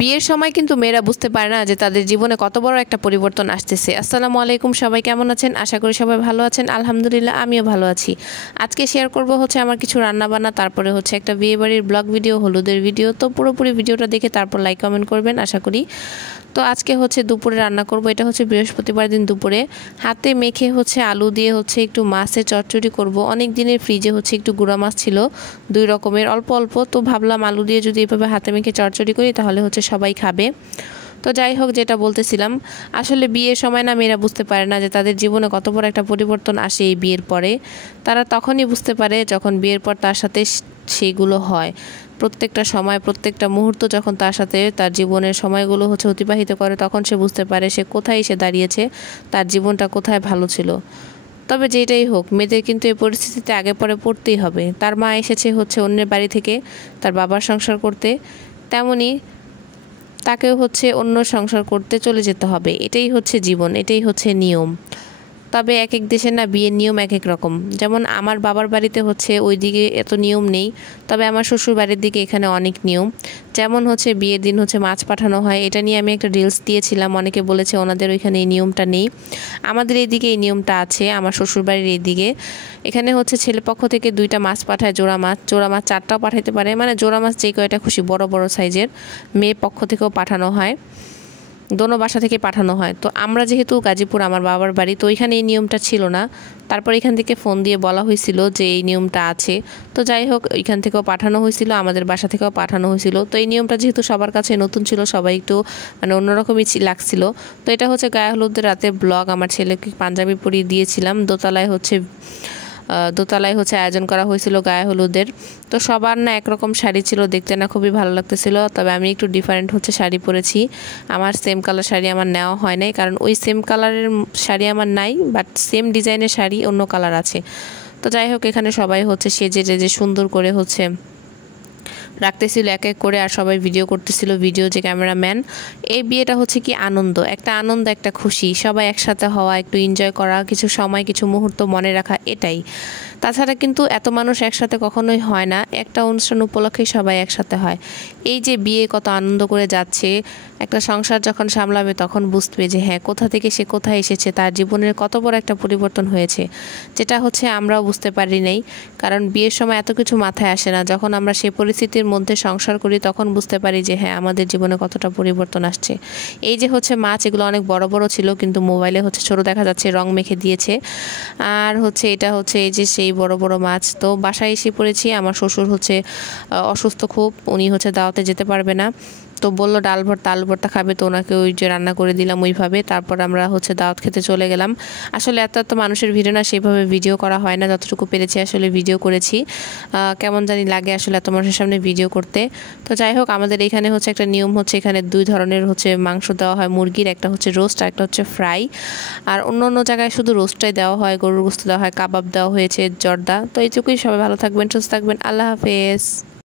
বিয়ের সময় কিন্তু মেয়েরা বুঝতে পারে না যে তাদের জীবনে কত বড় একটা পরিবর্তন আসতেছে। আসসালামু আলাইকুম, সবাই কেমন আছেন? আশা করি সবাই ভালো আছেন। আলহামদুলিল্লাহ, আমিও ভালো আছি। আজকে শেয়ার করব হচ্ছে আমার কিছু রান্নাবান্না, তারপরে হচ্ছে একটা বিয়েবাড়ির ব্লগ ভিডিও, হলুদের ভিডিও। তো পুরোপুরি ভিডিওটা দেখে তারপর লাইক কমেন্ট করবেন আশা করি। তো আজকে হচ্ছে দুপুরে রান্না করব। এটা হচ্ছে বৃহস্পতিবার দিন দুপুরে। হাতে মেখে হচ্ছে আলু দিয়ে হচ্ছে একটু মাছের চচ্চড়ি করব। অনেক দিনের ফ্রিজে হচ্ছে একটু গুঁড়া মাছ ছিল, দুই রকমের, অল্প অল্প। তো ভাবলাম আলু দিয়ে যদি এভাবে হাতে মেখে চচ্চড়ি করি তাহলে হচ্ছে সবাই খাবে। তো যাই হোক, যেটা বলতেছিলাম, আসলে বিয়ের সময় না মেয়েরা বুঝতে পারে না যে তাদের জীবনে কত বড় একটা পরিবর্তন আসে এই বিয়ের পরে। তারা তখনই বুঝতে পারে যখন বিয়ের পর তার সাথে সেইগুলো হয়। প্রত্যেকটা সময়, প্রত্যেকটা মুহূর্ত যখন তার সাথে তার জীবনের সময়গুলো হচ্ছে অতিবাহিত করে, তখন সে বুঝতে পারে সে কোথায় এসে দাঁড়িয়েছে, তার জীবনটা কোথায় ভালো ছিল। তবে যেটাই হোক, মেয়েদের কিন্তু এই পরিস্থিতিতে আগে পরে পড়তেই হবে। তার মা এসেছে হচ্ছে অন্যের বাড়ি থেকে তার বাবার সংসার করতে, তেমনি তাকেও হচ্ছে অন্য সংসার করতে চলে যেতে হবে। এটাই হচ্ছে জীবন, এটাই হচ্ছে নিয়ম। তবে এক এক দেশে না বিয়ের নিয়ম এক এক রকম। যেমন আমার বাবার বাড়িতে হচ্ছে ওইদিকে এত নিয়ম নেই, তবে আমার শ্বশুর বাড়ির দিকে এখানে অনেক নিয়ম। যেমন হচ্ছে বিয়ের দিন হচ্ছে মাছ পাঠানো হয়, এটা নিয়ে আমি একটা রিলস দিয়েছিলাম। অনেকে বলেছে ওনাদের ওইখানে এই নিয়মটা নেই। আমাদের এইদিকে এই নিয়মটা আছে, আমার শ্বশুর বাড়ির এইদিকে। এখানে হচ্ছে ছেলেপক্ষ থেকে 2টা মাছ পাঠায়, জোড়া মাছ। জোড়া মাছ 4টাও পাঠাতে পারে, মানে জোড়া মাছ যে কয়টা খুশি, বড় বড় সাইজের। মেয়ে পক্ষ থেকেও পাঠানো হয়, দোনো বাসা থেকে পাঠানো হয়। তো আমরা যেহেতু গাজীপুর, আমার বাবার বাড়ি, তো ওইখানে এই নিয়মটা ছিল না। তারপর এখান থেকে ফোন দিয়ে বলা হয়েছিল যে এই নিয়মটা আছে। তো যাই হোক, এখান থেকেও পাঠানো হয়েছিল, আমাদের বাসা থেকেও পাঠানো হয়েছিল। তো এই নিয়মটা যেহেতু সবার কাছে নতুন ছিল, সবাই একটু মানে অন্যরকমই লাগছিল। তো এটা হচ্ছে গায়ে হলুদের রাতে ব্লগ। আমার ছেলেকে পাঞ্জাবি পরিয়ে দিয়েছিলাম। দোতলায় হচ্ছে আয়োজন করা হয়েছিল গায়ে হলুদের। তো সবার না একরকম শাড়ি ছিল, দেখতে না খুবই ভালো লাগতেছিল। তবে আমি একটু ডিফারেন্ট হচ্ছে শাড়ি পরেছি। আমার সেম কালার শাড়ি আমার নেওয়া হয় নাই, কারণ ওই সেম কালারের শাড়ি আমার নাই, বাট সেম ডিজাইনের শাড়ি অন্য কালার আছে। তো যাই হোক, এখানে সবাই হচ্ছে সেজে সুন্দর করে হচ্ছে রাখতেছিল এক এক করে, আর সবাই ভিডিও করতেছিল, ভিডিও যে ক্যামেরাম্যান। এই বিয়েটা হচ্ছে কি আনন্দ, একটা খুশি, সবাই একসাথে হওয়া, একটু এনজয় করা, কিছু সময় কিছু মুহূর্ত মনে রাখা, এটাই। তাছাড়া কিন্তু এত মানুষ একসাথে কখনোই হয় না, একটা অনুষ্ঠান উপলক্ষে সবাই একসাথে হয়। এই যে বিয়ে কত আনন্দ করে যাচ্ছে, একটা সংসার যখন সামলাবে তখন বুঝবে যে হ্যাঁ, কোথা থেকে সে কোথায় এসেছে, তার জীবনের কত বড় একটা পরিবর্তন হয়েছে, যেটা হচ্ছে আমরাও বুঝতে পারি নাই। কারণ বিয়ের সময় এত কিছু মাথায় আসে না, যখন আমরা সেই পরিস্থিতির মধ্যে সংসার করি তখন বুঝতে পারি যে হ্যাঁ, আমাদের জীবনে কতটা পরিবর্তন আসছে। এই যে হচ্ছে মাছ, এগুলো অনেক বড় বড় ছিল, কিন্তু মোবাইলে হচ্ছে ছোট দেখা যাচ্ছে, রং মেখে দিয়েছে। আর হচ্ছে এটা হচ্ছে এই যে সেই বড় বড় মাছ। তো বাসায় এসে পড়েছি, আমার শ্বশুর হচ্ছে অসুস্থ খুব, উনি হচ্ছে দাওয়াতে যেতে পারবে না। তো বললো ডাল ভর্তা আলু ভর্তা খাবে, তো ওনাকে ওই যে রান্না করে দিলাম ওইভাবে। তারপর আমরা হচ্ছে দাওয়াত খেতে চলে গেলাম। আসলে এত মানুষের ভিডিও না সেভাবে ভিডিও করা হয় না, যতটুকু পেরেছি আসলে ভিডিও করেছি। কেমন জানি লাগে আসলে এত মানুষের সামনে ভিডিও করতে। তো যাই হোক, আমাদের এখানে হচ্ছে একটা নিয়ম হচ্ছে, এখানে 2 ধরনের হচ্ছে মাংস দেওয়া হয় মুরগির, একটা হচ্ছে রোস্ট আর একটা হচ্ছে ফ্রাই। আর অন্য অন্য জায়গায় শুধু রোস্টটাই দেওয়া হয়, গরুর গোশত দেওয়া হয়, কাবাব দেওয়া হয়েছে, জর্দা। তো এইটুকুই। সবাই ভালো থাকবেন, সুস্থ থাকবেন, আল্লাহ হাফেজ।